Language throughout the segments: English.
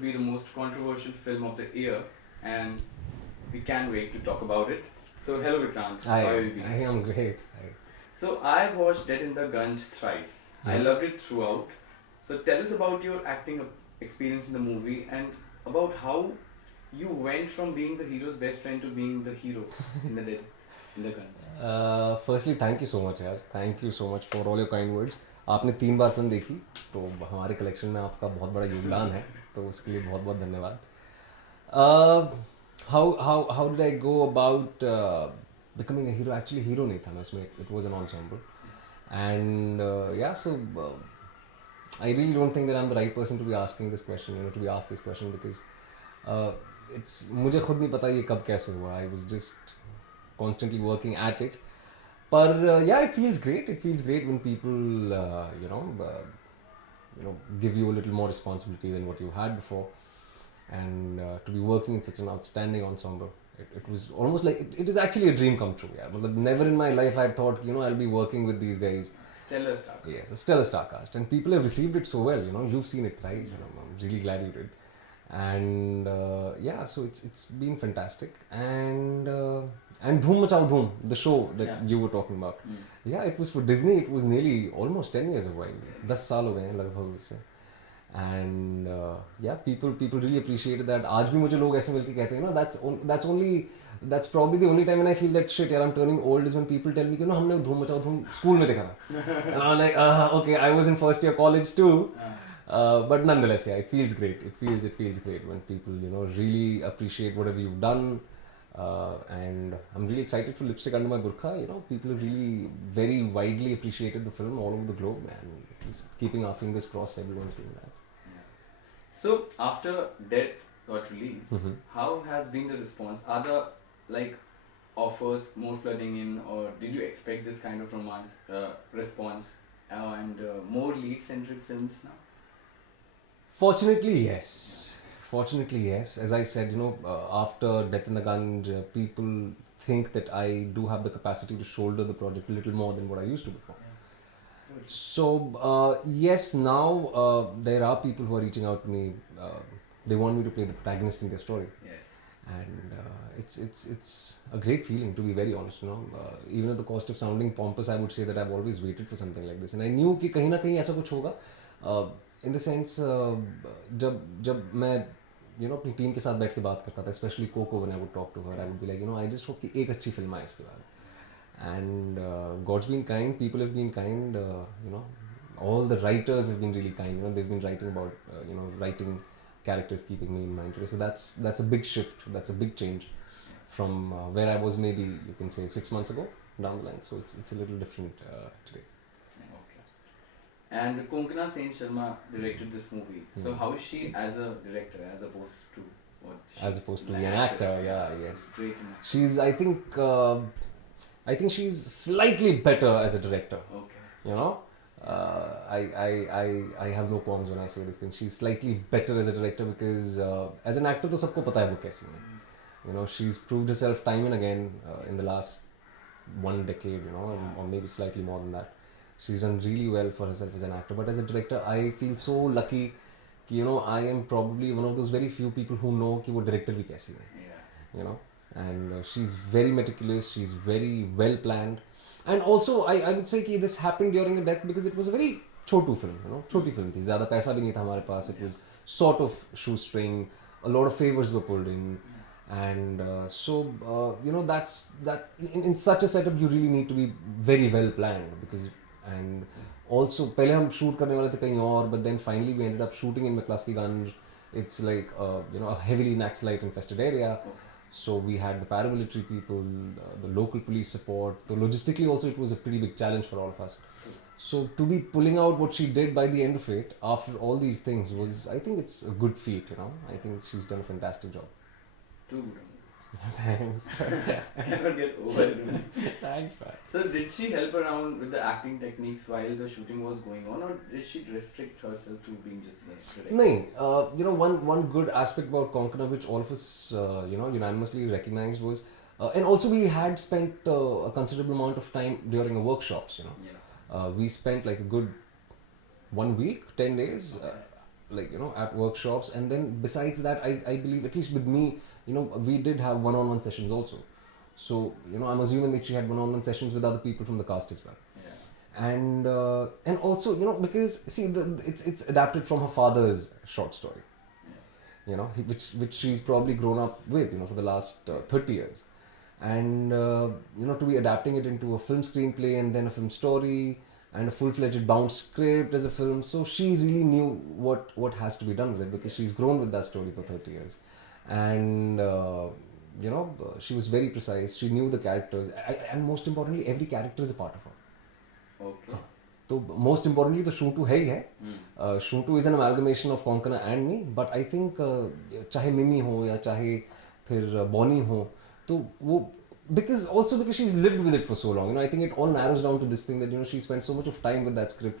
to be the most controversial film of the year, and we can't wait to talk about it. So, hello Vikrant, how are you I doing? am great. So, I watched Death in the Gunge thrice. I loved it throughout. So, tell us about your acting experience in the movie and about how you went from being the hero's best friend to being the hero in the Death in the Gunge. Firstly, thank you so much यार. Thank you so much for all your kind words. आपने 3 बार film देखी तो हमारे collection में आपका बहुत बड़ा योगदान है तो उसके लिए बहुत बहुत धन्यवाद. How did I go about becoming a hero? Actually hero नहीं था मैं उसमें. It was an ensemble. And yeah, so I really don't think that I'm the right person to be asking this question, to be asked this question because it's मुझे खुद नहीं पता ये कब कैसे हुआ. I was just constantly working at it. But yeah, it feels great. It feels great when people, give you a little more responsibility than what you had before, and to be working in such an outstanding ensemble. It was almost like it is actually a dream come true. Yeah, never in my life I thought I'll be working with these guys. Stellar star. Yes, a stellar star cast, and people have received it so well. You've seen it thrice. I'm really glad you did. And yeah, so it's been fantastic. And Dhoom Machao Dhoom, the show that you were talking about. Yeah, it was for Disney. It was nearly almost 10 years ago. 10 साल हो गए हैं लगभग उससे. And yeah, people really appreciated that. आज भी मुझे लोग ऐसे मिलके कहते हैं that's probably the only time when I feel that shit यार I'm turning old is when people tell me हमने धूम मचाओ धूम स्कूल में देखा था. And I'm like okay, I was in first year college too. But nonetheless, yeah, it feels great. It feels great when people really appreciate whatever you've done. And I'm really excited for Lipstick Under My Burqa. People have really very widely appreciated the film all over the globe, and just keeping our fingers crossed everyone's doing that. Yeah. So after Death got released, how has been the response? Are the offers more flooding in, or did you expect this kind of romance response and more lead-centric films now? Fortunately, yes. As I said, after Death in the Gunge, people think that I do have the capacity to shoulder the project a little more than what I used to before. Yeah. So, yes, now there are people who are reaching out to me. They want me to play the protagonist in their story. Yes. And it's a great feeling, to be very honest. Even at the cost of sounding pompous, I would say that I've always waited for something like this. And I knew कि कहीं ना कहीं ऐसा कुछ होगा. In the sense, जब मैं अपनी टीम के साथ बैठ के बात करता था, especially Coco, when I would talk to her, I would be like, I just hope कि एक अच्छी फिल्म आए इसके बाद. And God's been kind, people have been kind, all the writers have been really kind. They've been writing about, writing characters, keeping me in mind today. So that's a big shift, that's a big change from where I was maybe, you can say, 6 months ago down the line. So it's a little different today. And Konkana Sen Sharma directed this movie. So how is she as a director, as opposed to as opposed to an actor? Yeah, yes. Great. She's, I think she's slightly better as a director. Okay. I have no qualms when I say this thing. She's slightly better as a director because as an actor, तो सबको पता है वो कैसी है. She's proved herself time and again in the last 1 decade, or maybe slightly more than that. She's done really well for herself as an actor. But as a director, I feel so lucky that, I am probably one of those very few people who know कि वो director भी कैसी है. And she's very meticulous. She's very well planned. And also, I would say that this happened during a death because it was a very Chhotu film. छोटी film थी. ज़्यादा पैसा भी नहीं था हमारे पास. It was sort of shoestring. A lot of favors were pulled in. And that's in such a setup you really need to be very well planned because. And also, पहले हम shoot करने वाले थे कहीं और, but then finally we ended up shooting in McCluskey Gunge. It's like a heavily Naxalite infested area. So we had the paramilitary people, the local police support. So logistically also it was a pretty big challenge for all of us. So to be pulling out what she did by the end of it, after all these things, I think it's a good feat. I think she's done a fantastic job. Too good. Thanks. Cannot get over it. Thanks, man. So did she help around with the acting techniques while the shooting was going on, or did she restrict herself to being just a director? No. One good aspect about Konkana, which all of us unanimously recognized, was, and also we had spent a considerable amount of time during the workshops. We spent like a good 1 week, 10 days. Okay. like, at workshops. And then besides that, I believe, at least with me, we did have one-on-one sessions also. So, I'm assuming that she had one-on-one sessions with other people from the cast as well. Yeah. And also, because see, it's adapted from her father's short story, which she's probably grown up with, for the last 30 years. And, to be adapting it into a film screenplay and then a film story and a full-fledged bound script as a film. So she really knew what has to be done with it, because she's grown with that story for 30 years. And, she was very precise. She knew the characters. And most importantly, every character is a part of her. Okay. So most importantly, the Shuntu है ही है. Shuntu is an amalgamation of Konkona and me. But I think चाहे Mimi हो या चाहे फिर Bonnie हो, तो वो because she's lived with it for so long. I think it all narrows down to this thing that she spent so much of time with that script.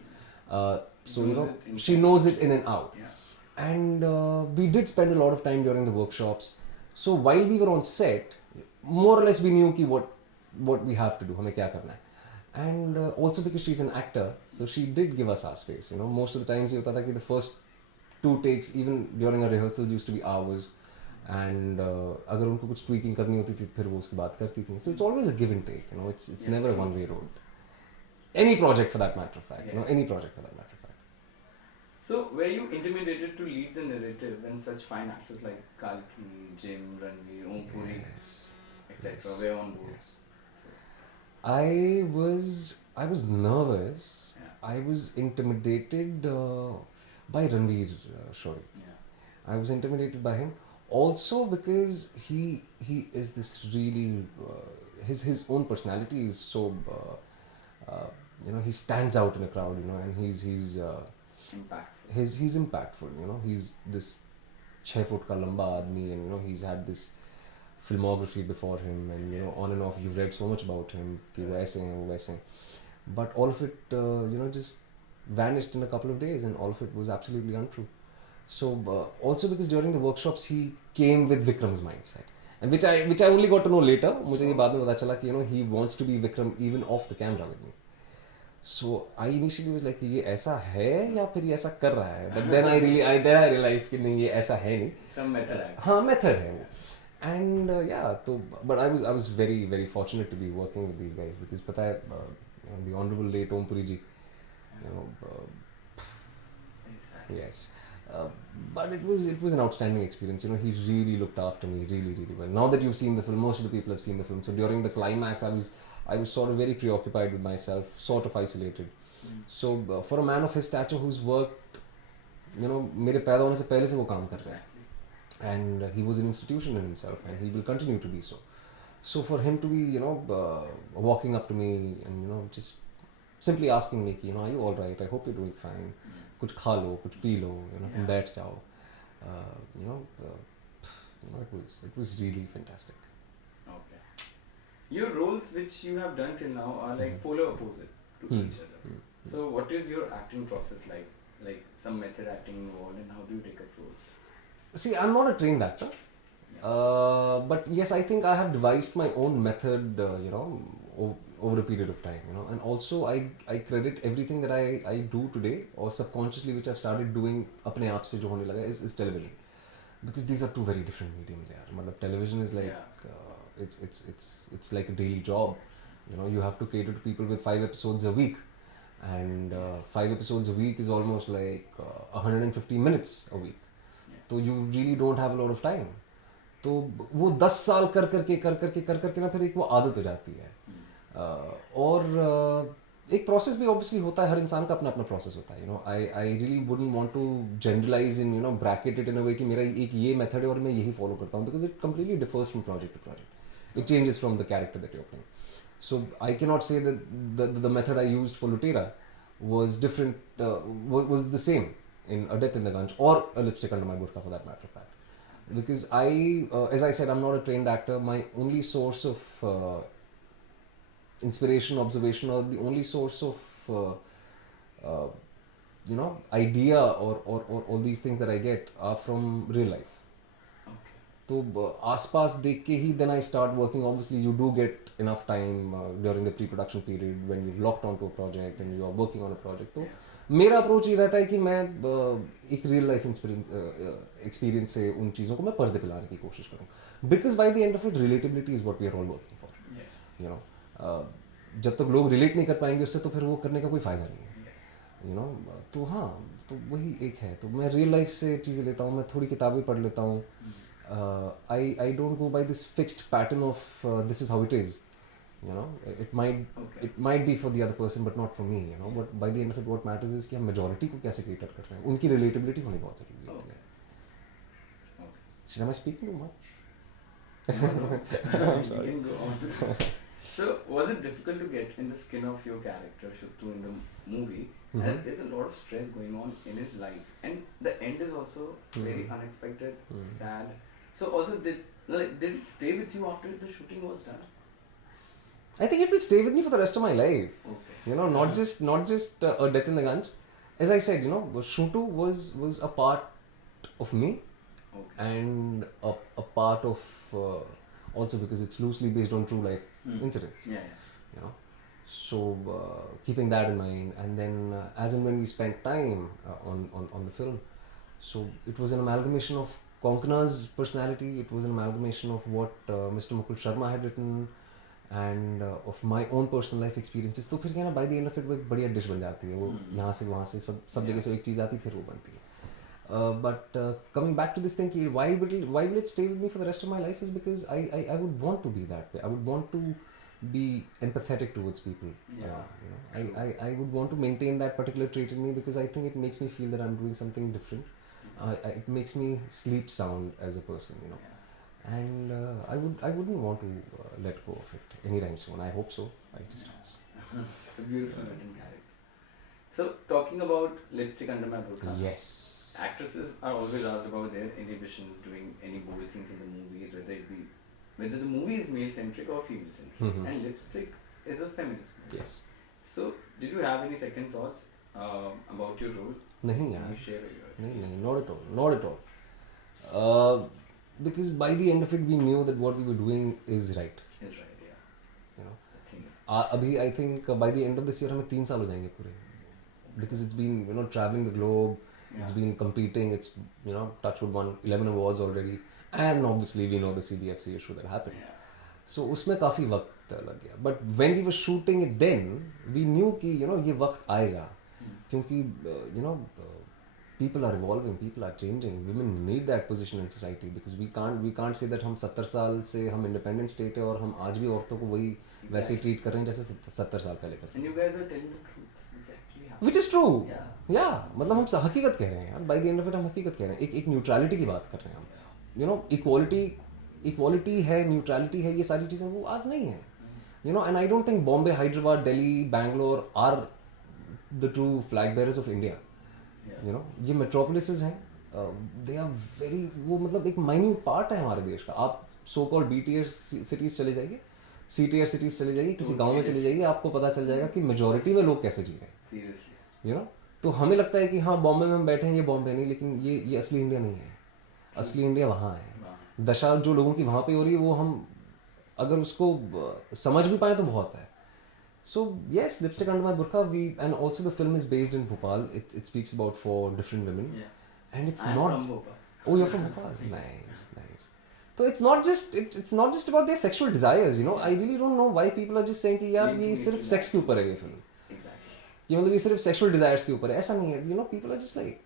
So she knows it in and out. Yeah. And we did spend a lot of time during the workshops. So while we were on set, more or less we knew कि what we have to do, हमें क्या करना है. And also because she's an actor, so she did give us our space. Most of the times ये होता था कि the first 2 takes, even during our rehearsals, used to be hours. And अगर उनको कुछ tweaking करनी होती थी, फिर वो उसके बाद करती थी. So it's always a give and take. It's never a one-way road. Any project, for that matter of fact. Yes. Any project for that matter of fact. So were you intimidated to lead the narrative when such fine actors like Kalki, Jim, Ranveer, Om Puri, Yes. etc. were on board? Yes. I was nervous. Yeah. I was intimidated by Ranveer Shori. Yeah. I was intimidated by him. Also because he is this really his own personality is so he stands out in a crowd, and he's Impactful. he's impactful. He's this 6 foot ka lamba aadmi, and he's had this filmography before him, and Yes. on and off you've read so much about him कि वो ऐसे हैं, वो वैसे हैं. But all of it just vanished in a couple of days, and all of it was absolutely untrue. So also because during the workshops he came with Vikram's mindset, and which I only got to know later. मुझे ये बाद में पता चला कि he wants to be Vikram even off the camera with me. So I initially was like ये ऐसा है या फिर ये ऐसा कर रहा है, but then I realized कि नहीं, ये ऐसा है नहीं. Some method act. हाँ, method है वो. And but I was very very fortunate to be working with these guys, because पता है the honorable late Om Puri ji, Exactly. yes. But it was an outstanding experience. He really looked after me really really well. Now that you've seen the film, most of the people have seen the film. So during the climax, I was sort of very preoccupied with myself, sort of isolated. So for a man of his stature who's worked, मेरे पैदा होने से पहले से वो काम कर रहा है. Exactly. And he was an institution in himself, and he will continue to be so. So for him to be, walking up to me and just simply asking me, are you all right? I hope you're doing fine. कुछ खा लो, कुछ P low, तुम बैठ जाओ. It was really fantastic. Okay. Your roles which you have done till now are like polar opposite to each other. So what is your acting process like? Like some method acting involved, and how do you take up roles? See, I'm not a trained actor. But yes, I think I have devised my own method, over a period of time, and also I credit everything that I do today, or subconsciously, which I've started doing अपने आप से जो होने लगा is television, because these are two very different mediums. यार, मतलब television is like it's like a daily job. You have to cater to people with 5 episodes a week, and 5 episodes a week is almost like 150 minutes a week. तो you really don't have a lot of time. तो वो 10 साल कर करके ना फिर एक वो आदत हो जाती है. और एक प्रोसेस भी ऑब्वियसली होता है, हर इंसान का अपना अपना प्रोसेस होता है. I really wouldn't want to generalize in bracket it in a way कि मेरा एक ये मेथड है और मैं यही फॉलो करता हूँ, because it completely differs from project to project. It changes from the character that you are playing. So I can not say the method I used for Lootera was different, was the same in A Death in the Gunge or A Lipstick Under My Burqa, for that matter of fact. Because as I said, I'm not a trained actor. My only source of inspiration, observation, or the only source of idea or all these things that I get are from real life. तो आसपास देख के ही then I start working. Obviously you do get enough time during the pre-production period when you've locked onto a project and you are working on a project. तो मेरा approach ये रहता है कि मैं एक रियल लाइफ एक्सपीरियंस से उन चीज़ों को मैं पर्दे पे लाने की कोशिश करूँ because by the end of it relatability is what we are all working for Yes. You know जब तक लोग रिलेट नहीं कर पाएंगे उससे तो फिर वो करने का कोई फ़ायदा नहीं है Yes. यू नो तो हाँ तो वही एक है तो मैं रियल लाइफ से चीज़ें लेता हूँ मैं थोड़ी किताबें पढ़ लेता हूँ I don't go by this fixed pattern of this is how it is you know Okay. it might be for the other person but not for me you know but by the end of it what matters is कि हम majority को कैसे cater कर रहे हैं उनकी relatability होनी बहुत जरूरी होती है Okay. should am I speaking too much No, I'm you sorry can go on. So, was it difficult to get in the skin of your character, Shuttu, in the movie? As there's a lot of stress going on in his life, and the end is also very unexpected, sad. So, also did it stay with you after the shooting was done? I think it will stay with me for the rest of my life Okay. you know not just a death in the guns as I said you know Shuntu was a part of me Okay. and a part of also because it's loosely based on true life incidents Yeah, yeah. you know so keeping that in mind and then as and when we spent time on the film so it was an amalgamation of Konkana's personality it was an amalgamation of what Mr. Mukul Sharma had written and of my own personal life experiences तो फिर क्या ना by the end of it वो एक बढ़िया dish बन जाती है वो यहाँ से वहाँ से सब जगह से एक चीज़ आती है फिर वो बनती है but coming back to this thing कि why will it stay with me for the rest of my life is because I would want to be that way I would want to be empathetic towards people Yeah. you know I would want to maintain that particular trait in me because I think it makes me feel that I'm doing something different it makes me sleep sound as a person you know Yeah. and I wouldn't want to let go of it anytime soon. I hope so. I just hope so. It's a beautiful written character. So, talking about Lipstick Under My Burqa. Yes. Actresses are always asked about their inhibitions doing any bold scenes in the movies, whether the movie is male centric or female centric, and Lipstick is a feminist movie. Yes. So, did you have any second thoughts about your role? नहीं Can यार. you share your नहीं experience? not at all. Not at all. Because by the end of it, we knew that what we were doing is right. Is right, yeah. You know. I think. अभी I think by the end of this year हमें 3 साल हो जाएंगे पूरे. Because it's been traveling the globe. Yeah. It's been competing. It's Touchwood won 11 awards already, and obviously we know the CBFC issue that happened. Yeah. So उसमें काफ़ी वक्त लग गया. But when we were shooting it then, we knew कि ये वक्त आएगा. क्योंकि people are evolving, people are changing. Women need that position in society because we can't say that हम 70 साल से हम independent state है और हम आज भी औरतों को वही वैसे ही treat कर रहे हैं जैसे 70 साल पहले करते And you guys are telling the truth. It's actually happening. Which is true. Yeah. Yeah, मतलब हम हकीकत कह रहे हैं यार. By the end of it हम हकीकत कह रहे हैं. एक न्यूट्रलिटी की बात कर रहे हैं हम. इक्वालिटी है, न्यूट्रलिटी है, ये सारी चीज़ें वो आज नहीं है. And I don't think Bombay, Hyderabad, Delhi, Bangalore are the true flag bearers of India. Yeah. ये metropolises हैं. They are very वो मतलब एक minute part है हमारे देश का. आप so called B-tier cities चले जाइए, C-tier cities चले जाइए, किसी गांव में चले जाइए, आपको पता चल जाएगा कि majority में लोग कैसे जी रहे हैं. Seriously. तो हमें लगता है कि हाँ बॉम्बे में हम बैठे हैं ये बॉम्बे नहीं लेकिन ये असली इंडिया नहीं है. असली इंडिया वहाँ है. Wow. दशा जो लोगों की वहाँ पे हो रही है वो हम अगर उसको समझ भी पाए तो बहुत है. So yes, Lipstick Under My Burqa, and also the film is based in Bhopal. It speaks about 4 different women, Yeah. and it's I'm not. from Bhopal. Oh, you're from Bhopal. Nice. So it's not just about their sexual desires. I really don't know why people are just saying कि यार ये सिर्फ sex के ऊपर है ये film. Exactly. ये मतलब ये सिर्फ sexual desires के ऊपर है. ऐसा नहीं है. People are just like.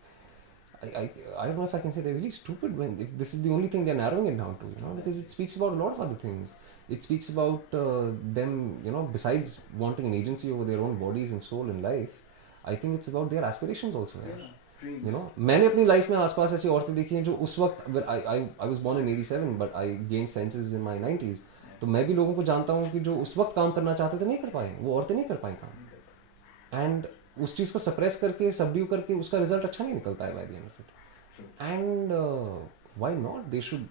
I don't know if I can say they're really stupid when if this is the only thing they're narrowing it down to, because it speaks about a lot of other things. It speaks about them, besides wanting an agency over their own bodies and soul and life, I think it's about their aspirations also. Yeah. Dreams. मैंने अपनी life में आसपास ऐसी औरतें देखी हैं जो उस वक्त I was born in 87 but I gained senses in my 90s. तो मैं भी लोगों को जानता हूँ कि जो उस वक्त काम करना चाहते थे नहीं कर पाए, वो औरतें नहीं कर पाई काम. एंड उस चीज़ को सप्रेस करके सबड्यू करके उसका रिजल्ट अच्छा नहीं निकलता है by the end of it. And why not they should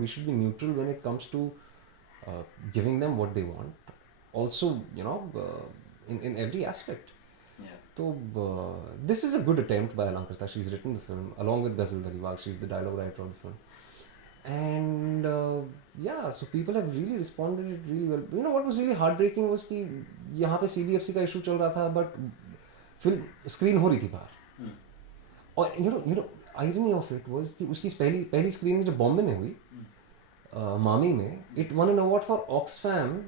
we should be neutral when it comes to giving them what they want also in every aspect. Yeah. So this is a good attempt by Alankrita. She's written the film along with Ghazal Dhaliwal. She's the dialogue writer of the film. And yeah, so people have really responded it really well. What was really heartbreaking was कि यहाँ पे CBFC का issue चल रहा था, but film screen हो रही थी बाहर, और you know irony of it was कि उसकी पहली स्क्रीनिंग जब बॉम्बे में हुई, मामी में, it one an award for Oxfam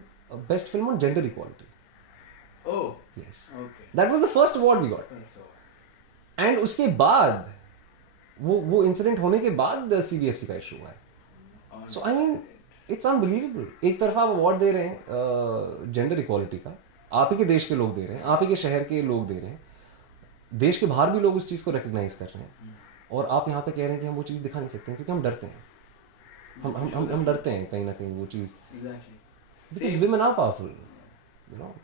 best film on gender equality. Oh, Yes. okay. That was the first award we got. So, And उसके बाद वो इंसिडेंट होने के बाद CBFC का इशू हुआ है. सो आई मीन इट्स अनबिलीवेबल. एक तरफ आप अवार्ड दे रहे हैं जेंडर इक्वालिटी का, आप ही के देश के लोग दे रहे हैं, आप ही के शहर के लोग दे रहे हैं, देश के बाहर भी लोग उस चीज़ को रिकग्नाइज कर रहे हैं, और आप यहाँ पे कह रहे हैं कि हम वो चीज़ दिखा नहीं सकते हैं क्योंकि हम डरते हैं. हम डरते हैं कहीं ना कहीं वो चीज़, exactly. because women are powerful, you know.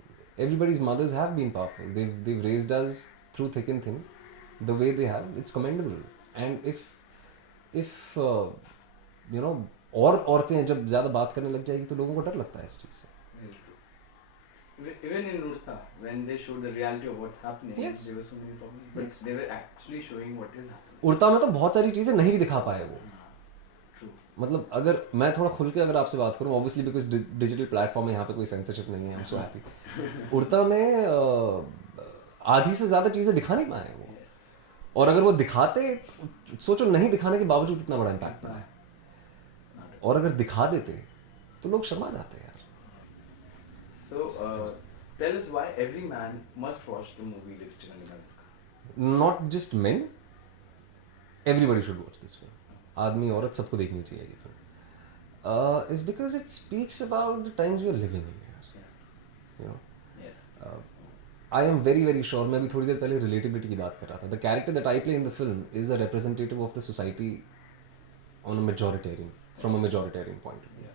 Everybody's mothers have been powerful. They've raised us through thick and thin the way they have. It's commendable. And if you know, और औरतें जब ज़्यादा बात करने लग जाएगी तो लोगों को डर लगता है इस चीज़ से. Very true. Even in Urta, when they showed the reality of what's happening, Yes. there were so many problems, but Yes. they were actually showing what is happening. उड़ता में तो बहुत सारी चीज़ें नहीं भी दिखा पाए वो. True. मतलब अगर मैं थोड़ा खुल के अगर आपसे बात करूं, ऑब्वियसली बिकॉज डिजिटल प्लेटफॉर्म है, यहाँ पे कोई सेंसरशिप नहीं है, आई एम सो हैप्पी. उड़ता में आधी से ज़्यादा चीज़ें दिखा नहीं पाए वो, और अगर वो दिखाते, सोचो नहीं दिखाने के बावजूद इतना बड़ा इम्पैक्ट पड़ा है, और अगर दिखा देते तो लोग शर्मा जाते हैं यार. So, tell us why every man must watch the movie Lipstick on the Gun. Not just men, everybody should watch this film. आदमी औरत सबको देखनी चाहिए ये film. Is because it speaks about the times we are living in, you know. Yes. I am very very sure, मैं भी थोड़ी देर पहले रिलेटिविटी की बात कर रहा था. The character that I play in the film is a representative of the society on a majoritarian, from a majoritarian point of view. Yeah.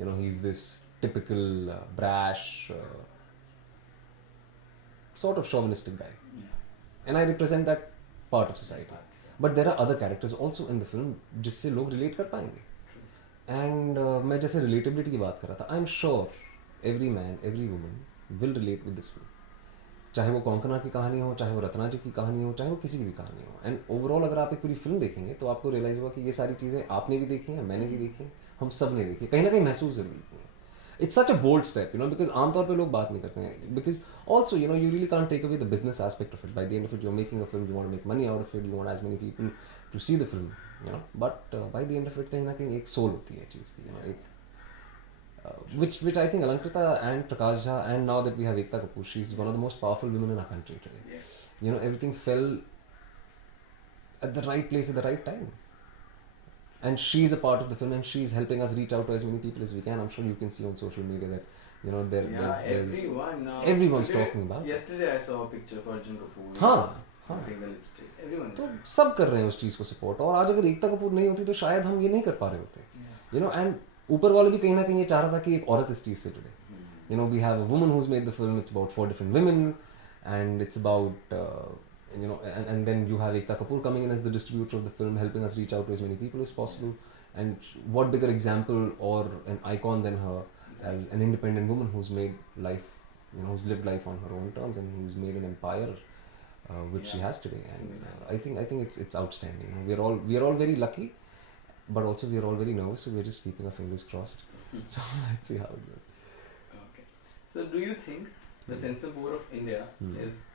You know, he's this typical brash, sort of chauvinistic guy. Yeah. And I represent that part of society. But there are other characters also in the film जिससे लोग relate कर पाएंगे. And मैं जैसे relatability की बात कर रहा था, I'm sure every man, every woman will relate with this film. चाहे वो कोंकणा की कहानी हो, चाहे वो रत्ना जी की कहानी हो, चाहे वो किसी की भी कहानी हो. एंड ओवरऑल अगर आप एक पूरी फिल्म देखेंगे तो आपको रियलाइज होगा कि ये सारी चीज़ें आपने भी देखी हैं, मैंने भी देखी हैं, हम सब ने देखी, कहीं ना कहीं महसूस जरूर की है. It's such a bold step, you know, because आमतौर पे लोग बात नहीं करते हैं, because also you know you really can't take away the business aspect of it. By the end of it you are making a film, you want to make money out of it, you want as many people to see the film, you know. But by the end of it कहीं ना कहीं एक soul होती है चीज़ की, you know. एक which I think Alankrita and Prakash Jha, and now that we have Ekta Kapoor, she's one of the most powerful women in our country today. Yes. You know, everything fell at the right place at the right time. And she's a part of the film, and she's helping us reach out to as many people as we can. I'm sure you can see on social media that, you know, there's Everyone now. everyone's Today- talking about. Yesterday I saw a picture of Arjun Kapoor. हाँ, He was हाँ. putting the lipstick. Everyone. तो सब कर रहे हैं उस चीज़ को support, और आज अगर एकता कपूर नहीं होती तो शायद हम ये नहीं कर पा रहे होते, यू नो. एंड ऊपर वाले भी कहीं ना कहीं ये चाह रहा था कि एक औरत इस चीज़ से जुड़े. You know, we have a woman who's made the film. It's about 4 different women, and it's about you know, and then you have Ekta Kapoor coming in as the distributor of the film, helping us reach out to as many people as possible. And what bigger example or an icon than her as an independent woman who's made life, you know, who's lived life on her own terms and who's made an empire, which she has today. And I think it's outstanding. You know, we are all very lucky, but also we are all very nervous. So we're just keeping our fingers crossed. So let's see how it goes. Okay. So do you think the censor board of India is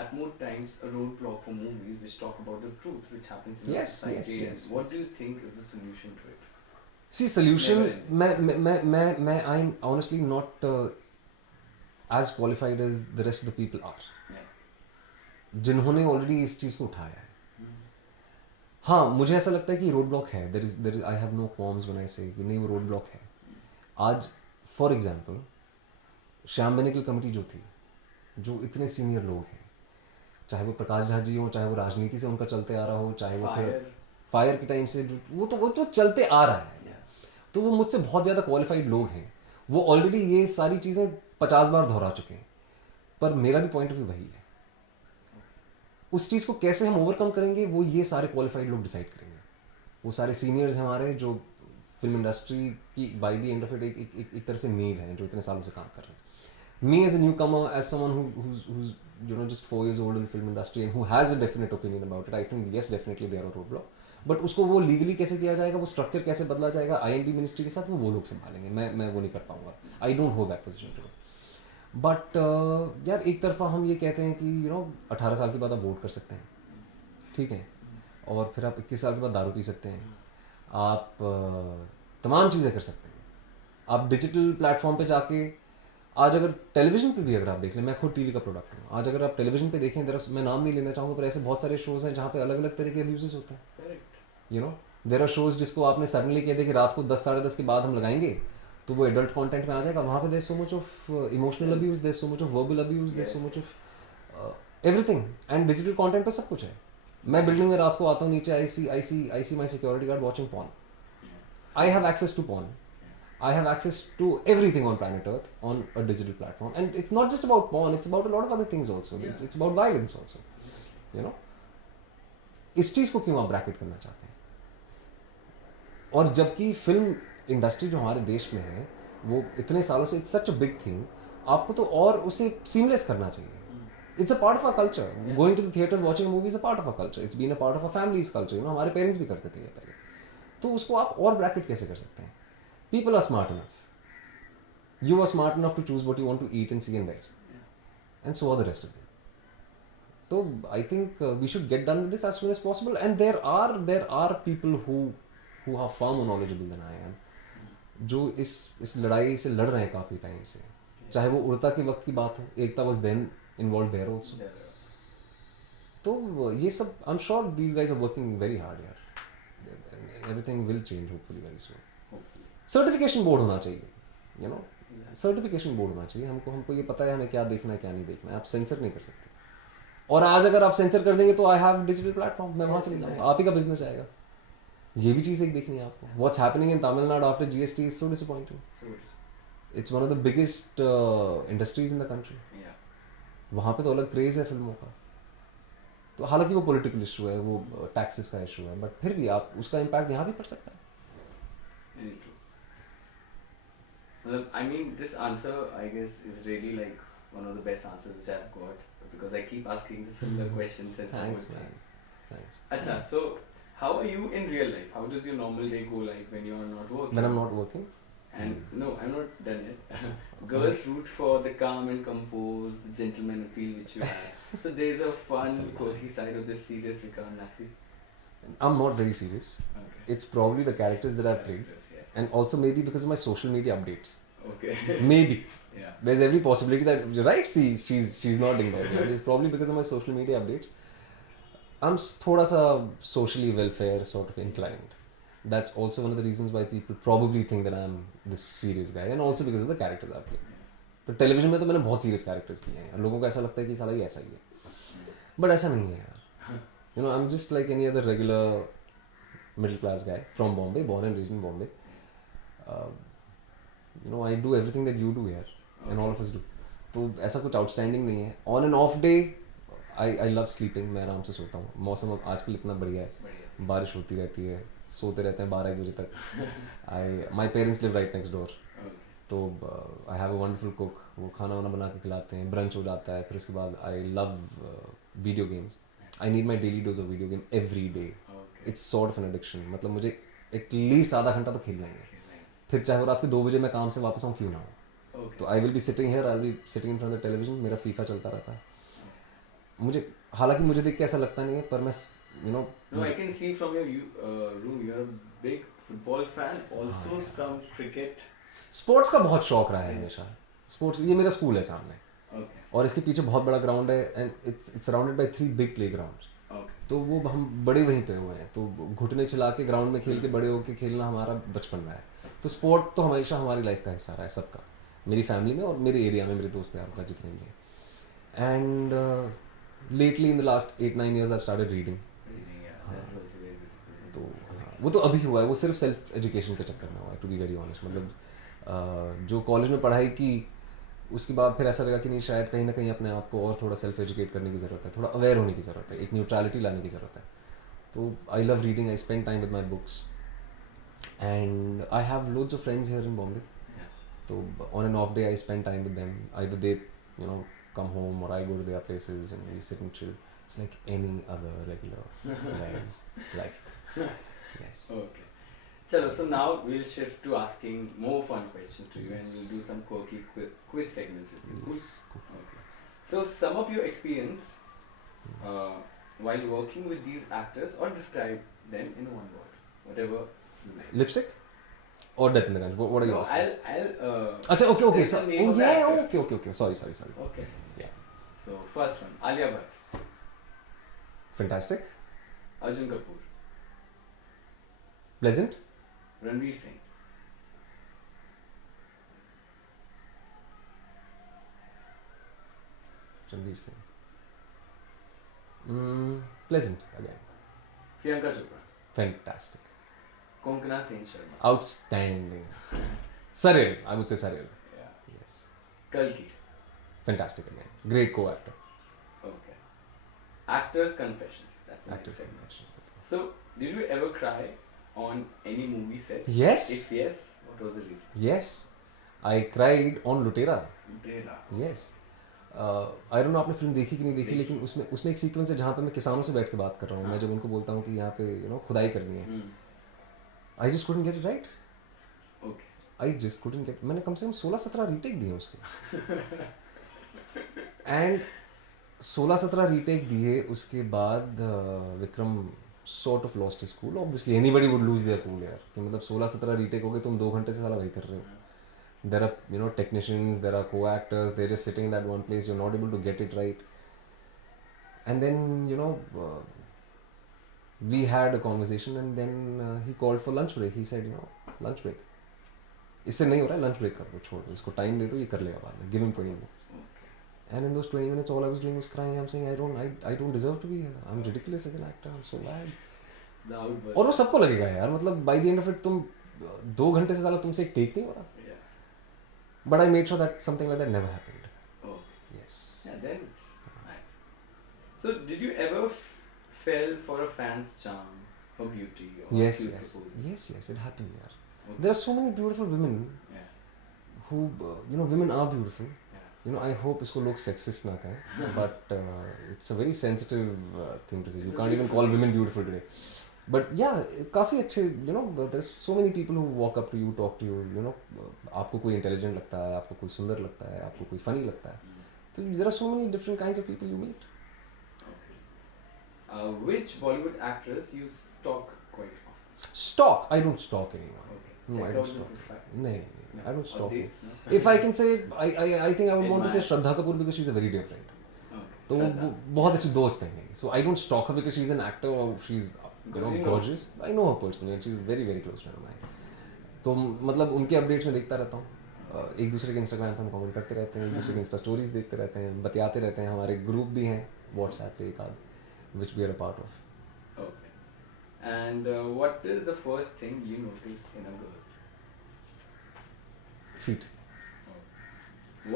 at more times a roadblock for movies which talk about the truth which happens in Yes, the society? yes, What yes. do you think is the solution to it? See, solution. Never I'm honestly not as qualified as the rest of the people are. Yeah. जिन्होंने already इस चीज़ को उठाया है. हाँ, मुझे ऐसा लगता है कि रोड ब्लॉक है. There is I have no qualms when I say कि नहीं वो रोड ब्लॉक है. आज for example Shyam Benegal committee जो थी, जो इतने सीनियर लोग हैं, चाहे वो प्रकाश झा जी हो, चाहे वो राजनीति से उनका चलते आ रहा हो, चाहे वो फिर फायर के टाइम से वो तो चलते आ रहा है. तो वो मुझसे बहुत ज़्यादा क्वालिफाइड लोग हैं, वो ऑलरेडी ये सारी चीज़ें 50 बार दोहरा चुके हैं. पर मेरा भी पॉइंट ऑफ व्यू वही है. उस चीज़ को कैसे हम ओवरकम करेंगे वो ये सारे क्वालिफाइड लोग डिसाइड करेंगे. वो सारे सीनियर्स हमारे जो फिल्म इंडस्ट्री की bye the end of it एक तरह से नींव है, जो इतने सालों से काम कर रहे हैं. Me as a newcomer, as someone who's you know just 4 years old in the film industry and who has a definite opinion about it, I think yes definitely they are a roadblock. But उसको वो legally कैसे किया जाएगा, वो structure कैसे बदला जाएगा INB ministry के साथ, वो लोग संभालेंगे. मैं वो नहीं कर पाऊंगा. I don't hold that position today. But यार एक तरफा हम ये कहते हैं कि 18 साल के बाद आप वोट कर सकते हैं, ठीक है, और फिर आप 21 साल के बाद दारू पी सकते हैं, आप तमाम चीज़ें कर सकते हैं, आप डिजिटल प्लेटफॉर्म पे जाके आज अगर टेलीविजन पे भी अगर आप देख लें, मैं खुद टीवी का प्रोडक्ट हूँ, आज अगर आप टेलीविजन पे देखें, मैं नाम नहीं लेना चाहूँगा, पर ऐसे बहुत सारे शोज़ हैं जहाँ पे अलग अलग तरह के अब्यूजेस होते हैं, देयर आर शोज जिसको आपने सडनली कह दिया कि रात को 10 साढ़े 10 के बाद हम लगाएंगे तो वो एडल्ट कंटेंट में आ जाएगा, वहाँ पे there so much of emotional abuse, there so much of verbal abuse, there so much of everything, and digital content पे सब कुछ है। मैं बिल्डिंग में रात को आता हूँ, नीचे I see my security guard watching porn, I have access to porn, I have access to everything on planet Earth on a digital platform, and it's not just about porn, it's about a lot of other things also. It's about violence also, इस चीज़ को क्यों आप bracket करना चाहते हैं? और जबकि film industry जो हमारे देश में है वो इतने सालों से it's such a big thing, आपको तो और उसे सीमलेस करना चाहिए। It's a part of a culture, going to the theatre watching movie is a part of a culture, it's been a part of a family's culture, हमारे parents भी करते थे ये पहले, तो उसको आप और ब्रैकेट कैसे कर सकते हैं? People are smart enough. You are smart enough to choose what you want to eat and see and wear. And so are the rest of them. So I think we should get done with this as soon as possible. And there are people who are far more knowledgeable than I am, जो इस लड़ाई से लड़ रहे हैं काफ़ी time से। चाहे वो उड़ता के वक्त की बात हो, एकता was then involved there also. तो ये सब I'm sure these guys are working very hard यार. Everything will change hopefully very soon. Certification board होना चाहिए, सर्टिफिकेशन बोर्ड होना चाहिए। हमको ये पता है हमें क्या देखना है क्या नहीं देखना है, आप सेंसर नहीं कर सकते। और आज अगर आप सेंसर कर देंगे तो आई हैव डिजिटल प्लेटफॉर्म, मैं वहाँ चले जाऊँगा, आप ही का बिजनेस आएगा। ये भी चीज़ एक देखनी है आपको। What's happening in Tamil Nadu after GST is so disappointing. It's one of the biggest industries in the country. वहाँ पे तो अलग क्रेज है फिल्मों का। तो हालांकि वो पॉलिटिकल इशू है, वो टैक्सेस का इशू है, बट फिर भी आप उसका इम्पैक्ट यहाँ भी पड़ सकता है। I mean, this answer, I guess, is really like one of the best answers which I've got, because I keep asking the similar questions and Thanks, so man. Thanks. Acha, so how are you in real life? How does your normal day go like when you're not working? When I'm not working? And no, I'm not done yet. Girls root for the calm and composed, the gentleman appeal which you have. So there's a fun, quirky side of this serious Vikrant Massey. I'm not very serious. Okay. It's probably the characters that I've played. And also maybe because of my social media updates. Okay. Maybe. Yeah. There's every possibility that, right? See, she's nodding there. Right? It's probably because of my social media updates. I'm thoda sa socially welfare sort of inclined. That's also one of the reasons why people probably think that I'm this serious guy, and also because of the characters I've played. तो television में तो मैंने बहुत serious characters किए हैं, लोगों को ऐसा लगता है कि साला ये ऐसा ही है, बट ऐसा नहीं है यार। I'm just like any other regular middle class guy from Bombay, born and raised in Bombay. I do everything that you do here, and all of us do. तो ऐसा कुछ आउटस्टैंडिंग नहीं है। On end of day I love sleeping, मैं आराम से सोता हूँ। मौसम अब आजकल इतना बढ़िया है, बारिश होती रहती है, सोते रहते हैं 12-1 बजे तक। My parents live right next door, तो I have a wonderful cook, वो खाना वाना बना के खिलाते हैं, ब्रंच हो जाता है, फिर उसके बाद I love video games. I need my daily dose of video game every day. It's sort of an addiction, मतलब मुझे एटलीस्ट आधा घंटा तो खेलना है, फिर चाहे वो रात के 2 बजे मैं काम से वापस आऊँ क्यों ना हो। तो I will be sitting here, I will be sitting in front of the television, मेरा फीफा चलता रहता है। मुझे हालांकि मुझे देख के ऐसा लगता नहीं है, पर मैं No, I can see from your room you're a big football fan, also some cricket. Sports का बहुत शौक रहा है हमेशा। स्पोर्ट्स, ये मेरा स्कूल है सामने, और इसके पीछे बहुत बड़ा ग्राउंड है, and it's surrounded by 3 big playgrounds. तो वो हम बड़े वहीं पे हुए हैं, तो घुटने चला के ग्राउंड में खेल के बड़े होके खेलना हमारा बचपन रहा है। तो स्पोर्ट तो हमेशा हमारी लाइफ का हिस्सा रहा है, सबका, मेरी फैमिली में और मेरे एरिया में, मेरे दोस्त यारों का जितने भी हैं। And lately in the last 8-9 years I started reading. तो वो तो अभी हुआ है, वो सिर्फ सेल्फ एजुकेशन के चक्कर में हुआ है, टू बी वेरी ऑनेस्ट। मतलब जो कॉलेज में पढ़ाई की, उसके बाद फिर ऐसा लगा कि नहीं, शायद कहीं ना कहीं अपने आप को और थोड़ा सेल्फ एजुकेट करने की ज़रूरत है, थोड़ा अवेयर होने की ज़रूरत है, एक न्यूट्रलिटी लाने की ज़रूरत है। तो I love reading, I spend time with my books, and I have loads of friends here in Bombay. तो on an off day I spend time with them, either they come home or I go to their places and we sit and chill. It's like any other regular guy's life. Yes. Okay. Chalo, so now we'll shift to asking more fun questions to you, and we'll do some quirky quiz segments with you. Cool? Yes, cool. Okay. So sum up your experience while working with these actors, or describe them in one word, whatever you like. Lipstick or Death in the Gunge? What are you No, asking? I'll. Achha, okay. there's So, a name oh of the yeah, actors. okay. Sorry. Okay. Yeah. So first one, Alia Bhatt, Fantastic. Arjun Kapoor, Pleasant. Ranveer Singh, Ranveer Singh. Pleasant again. Priyanka Chopra, Fantastic. Konkana Sen Sharma, Outstanding. Surreal. I would say surreal. yeah, Yes. Kalki. Fantastic again. Great co-actor. Okay. Actors' confessions. That's the next Actors segment. confession. So, did you ever cry on any movie set? Yes. If yes, what was the reason? Yes. I cried on Lutera. Dera. Yes. I don't know आपने film देखी कि नहीं देखी, लेकिन उसमें एक sequence है जहाँ पे मैं किसानों से बैठ के बात कर रहा हूँ. मैं जब उनको बोलता हूँ कि यहाँ पे खुदाई करनी है, I just couldn't get it right. Okay. I just couldn't get. मैंने कम से कम 16-17 रीटेक दिए उसके. एंड 16-17 रीटेक दिए उसके बाद Vikram sort of lost his cool. Obviously anybody would lose their cool यार, कि मतलब 16-17 रीटेक हो गए, तुम 2 घंटे से साला वही कर रहे हो. There are technicians, there are co-actors, they're just sitting in that one place, you're not able to get it right. And then we had a conversation, and then he called for lunch break. He said, lunch break. इससे नहीं हो रहा है, lunch break कर दो, छोड़ दो इसको, टाइम दे दो, ये कर लेगा बाद में. Give him 20 minutes. And in those 20 minutes, all I was doing was crying. I'm saying, I don't deserve to be here. I'm ridiculous as an actor. I'm so bad. The outburst. और वो सबको लगेगा यार, मतलब by the end of it, तुम 2 घंटे से ज़्यादा तुमसे एक टेक नहीं हो रहा. Yeah. But I made sure that something like that never happened. Okay. Yes. Yeah, then it's nice. So, did you ever fell for a fan's charm, her beauty, or Yes, cute yes. proposal? Yes, it happened, yaar. Okay. There are so many beautiful women Yeah. who, women are beautiful. Yeah. I hope इसको लोग sexist ना कहें, but it's a very sensitive thing to say. You It's a can't even beautiful call women thing. beautiful today. But yeah, काफ़ी अच्छे, there's so many people who walk up to you, talk to you, आपको कोई intelligent लगता है, आपको कोई सुंदर लगता है, आपको कोई funny लगता है. So there are so many different kinds of people you meet. Okay. Which Bollywood actress you stalk quite often? Stalk? I don't stalk anyone. Okay. No, Check I don't out the stalk. profile. No, I don't Or stalk it. dates, no? If I can say, I think I would want to say Admire. Shraddha Kapoor because she's a very dear friend. Okay. तो वो Shraddha. बहुत अच्छी दोस्त है मेरी. So I don't stalk her because she's an actor or she's Because you know. gorgeous. I know her personally and she's very very close friend of mine. तो मतलब उनके अपडेट्स में देखता रहता हूँ. एक दूसरे के इंस्टाग्राम पे हम कमेंट करते रहते हैं, एक दूसरे के इंस्टा स्टोरीज देखते रहते हैं, बतियाते रहते हैं. हमारे ग्रुप भी हैं व्हाट्सएप पे एक आध, which we are a part of. Okay. And what is the first thing you notice in a girl? Feet.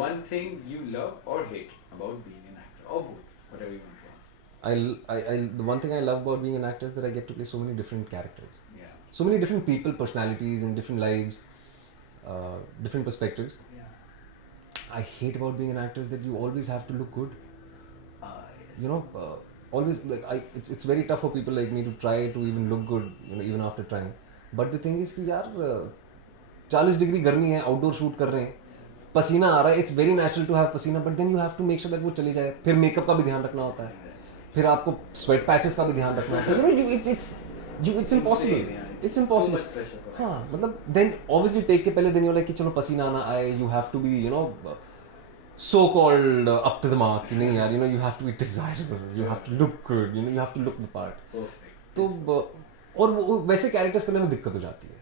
One thing you love or hate about being an actor, or both, whatever you want to ask. The one thing I love about being an actor is that I get to play so many different characters. Yeah. So many different people, personalities, and different lives, different perspectives. Yeah. I hate about being an actor is that you always have to look good. Yes. Always it's very tough for people like me to try to even look good, even after trying. But the thing is कि यार 40 degree गर्मी है, outdoor shoot कर रहे हैं, पसीना आ रहा है, it's very natural to have पसीना, but then you have to make sure that वो चली जाए. फिर मेकअप का भी ध्यान रखना होता है, फिर आपको स्वेट पैचेस का भी ध्यान रखना होता है. It's impossible. It's impossible. Too much pressure for हाँ, actors. मतलब देन ऑब्वियसली टेक के पहले दिन यू लाइक कि चलो पसीना आना आए, you have to be so called up to the mark, कि नहीं यार, you have to be desirable, you have to look good, you have to look the part. Perfect. तो और वो वैसे कैरेक्टर्स करने में दिक्कत हो जाती है,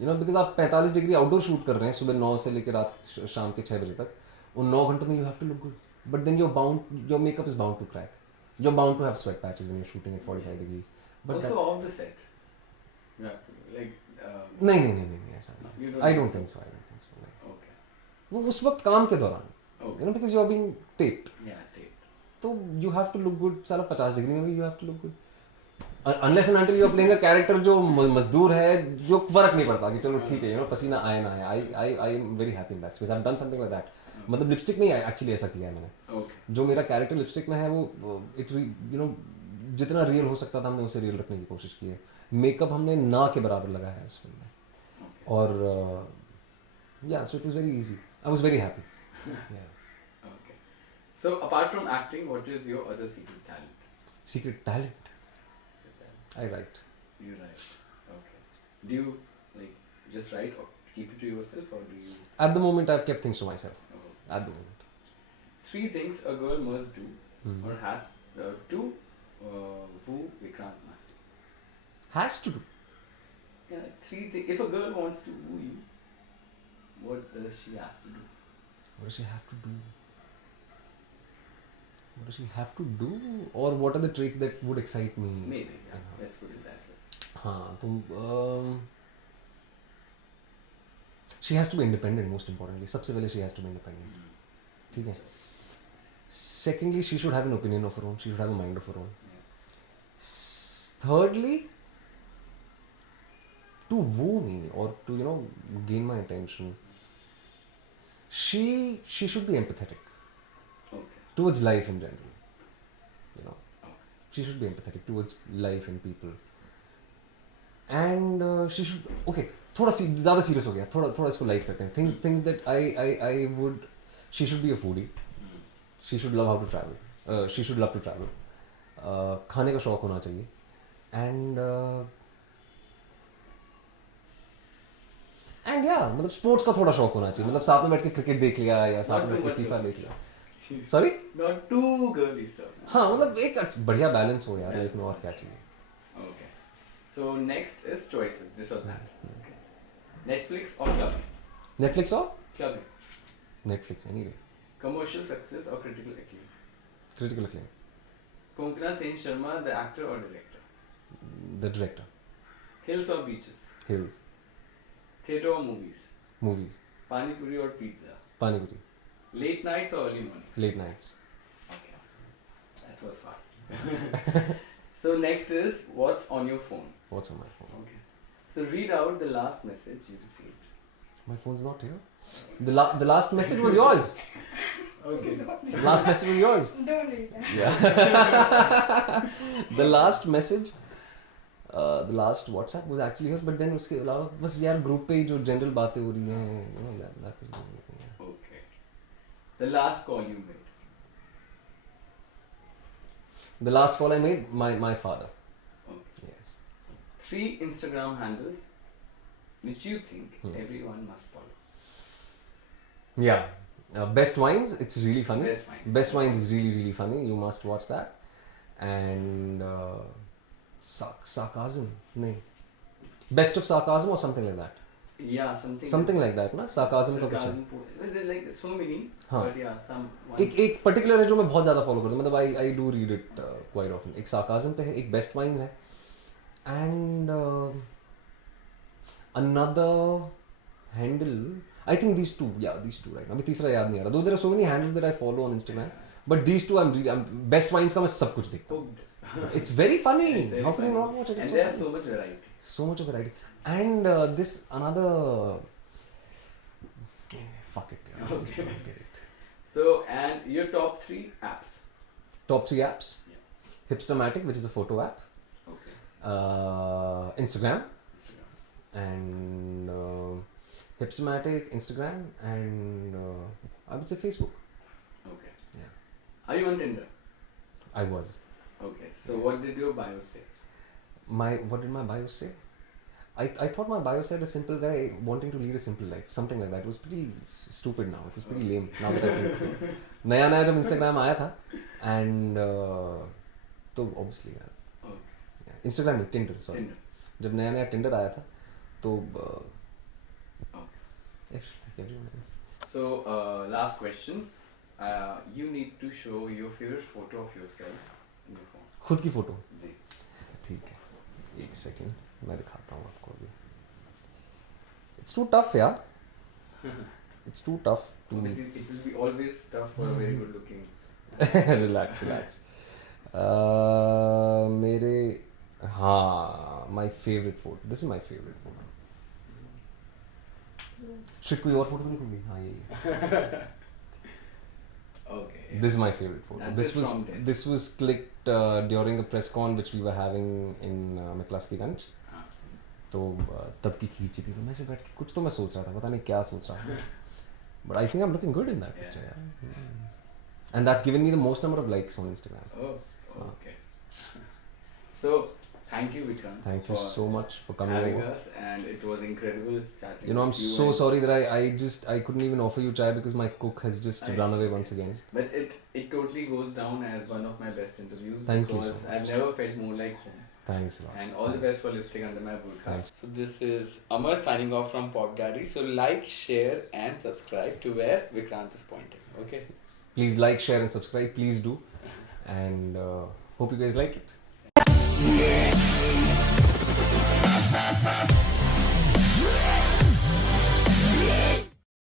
बिकॉज आप 45 डिग्री आउटडोर शूट कर रहे हैं सुबह 9 से लेकर रात शाम के 6 बजे तक, उन 9 घंटों में you have to look good, but then your makeup is bound to crack, you're bound to have sweat patches when you're shooting at 45 degrees. But Also off the set. Yeah, like. नहीं ऐसा You नहीं. don't I think don't so? think so. I don't think so. नहीं. Okay. वो उस वक्त काम के दौरान, Okay. because you're being taped, Yeah, take. तो you have to look good. साला 50 डिग्री में भी you have to look good. Unless and until you're playing a character जो मजदूर है, जो फर्क नहीं पड़ता कि चलो ठीक है, पसीना आए ना आए. I am very happy in that space. I've done something like that. मतलब लिपस्टिक में एक्चुअली ऐसा किया है मैंने. Okay. जो मेरा कैरेक्टर लिपस्टिक में है वो जितना रियल हो सकता था हमने उसे रियल रखने की कोशिश की है. मेकअप हमने ना के बराबर लगाया है उस फिल्म में. Okay. और yeah, so it was very easy. I was very happy. Yeah. Okay. So apart from acting, what is your other secret talent? Secret talent. Secret talent. I write. You write. Okay. Do you like just write or keep it to yourself, or do you? At the moment, I've kept things to myself. Oh. At the moment. 3 things a girl must do Mhm. or has to woo Vikrant Massey. Has to do. Yeah, 3 things. If a girl wants to woo you, what does she has to do? What does she have to do? What does she have to do? Or what are the traits that would excite me? Maybe. Yeah. Uh-huh. Let's put it that way. हाँ तो she has to be independent most importantly. सबसे पहले she has to be independent. ठीक है. Secondly, she should have an opinion of her own. She should have a mind of her own. Yeah. Thirdly, to woo me or to gain my attention, she should be empathetic Okay. towards life in general. Okay. She should be empathetic towards life and people. And she should थोड़ा ज़्यादा serious हो गया. थोड़ा इसको light करते हैं. Things that I would. She should be a foodie. She should love how to travel. She should love to travel. खाने का शौक होना चाहिए. And yeah, मतलब स्पोर्ट्स का थोड़ा शौक होना चाहिए. मतलब साथ में बैठ के क्रिकेट देख लिया या साथ में बैठ के फीफा देख लिया. Sorry? Not too girly stuff. हाँ मतलब एक बढ़िया बैलेंस हो यार लाइफ में. और क्या चाहिए. Okay. So next is choices. This or that. Okay. Netflix or clubbing? Netflix or Clubbing. Netflix anyway. Commercial success or critical acclaim? Critical acclaim. Konkana Sen Sharma, the actor or director? The director. Hills or beaches? Hills. Theatre or movies? Movies. Pani puri or pizza? Pani puri. Late nights or early mornings? Late nights. Okay. That was fast. So next is what's on your phone? What's on my phone? Okay. So read out the last message you received. My phone's not here. The last message was yours. Okay. The last message was yours. Don't read that. Yeah. The last message, the last WhatsApp was actually yours, but then उसके अलावा बस यार group पे ही जो general बातें हो रही हैं, that was the only thing, yeah. Okay. The last call you made. The last call I made, my father. Okay. Yes. 3 Instagram handles which you think Hmm. everyone must follow. Yeah. Best Wines, it's really funny. Best Wines. Best Wines is really funny. You must watch that. And sarcasm, no. Best of sarcasm or something like that. Yeah, Something like that, ना? Sarcasm का कुछ है. There like so many. हाँ. But yeah, some. One. एक particular है जो मैं बहुत ज़्यादा फॉलो करता हूँ. मतलब I do read it quite often. एक sarcasm पे है, एक बेस्ट वाइन्स है. And another handle, I think these two right. अभी तीसरा याद नहीं आ रहा. Though there are so many handles that I follow on Instagram, but these two I'm best vines का मैं सब कुछ देखता हूँ. Hooked. It's very funny. It's very How can you funny. not watch it? And It's they have so so much variety. much of variety. And this another. Fuck it. Yeah, I just Okay. don't get it. So, and your top 3 apps. Top 3 apps. Yeah. Hipstermatic, which is a photo app. Okay. Instagram. Instagram. And Hipstermatic, Instagram, and I would say Facebook. Okay. Yeah. Are you on Tinder? I was. Okay. So, what did your bio say? What did my bio say? I thought my bio said a simple guy wanting to lead a simple life, something like that. It was pretty stupid now. It was pretty lame now that I think. नया जब Instagram आया था, and तो obviously यार. Okay. Instagram नहीं, Tinder, sorry. Tinder. जब नया Tinder आया था, तो Okay. like everyone else. So, last question. You need to show your favorite photo of yourself in your phone. खुद की फोटो. जी. ठीक है. एक सेकंड मैं दिखाता हूँ आपको अभी. It's too tough यार. It's too tough to. Obviously, it will be always tough for a very good looking. relax. मेरे हाँ my favorite photo. This is my favorite photo. Shit, कोई और फोटो तो नहीं होगी? हाँ ये. Okay. Yeah. This is my favorite photo. That This is was from there. this was clicked during a press con which we were having in McCluskey Ganj. तो तब की खींची थी, तो मैं से बैठ के कुछ तो मैं सोच रहा था, पता नहीं क्या सोच रहा था, but I think I am looking good in that picture, and that's given me the most number of likes on Instagram. Oh, okay. So, thank you, Vikrant. Thank you for so much for coming having over. us, and it was incredible chatting. You know, I'm with you so and- sorry that I couldn't even offer you chai because my cook has just It's run away okay. once again. But it totally goes down as one of my best interviews. Thank you because so much. I've never felt more like home. Thanks a lot. And all the best for lipstick under my boot. Thanks. So this is Amar signing off from Pop Daddy. So like, share, and subscribe to where Vikrant is pointing. Okay. Please like, share, and subscribe. Please do, and hope you guys like it.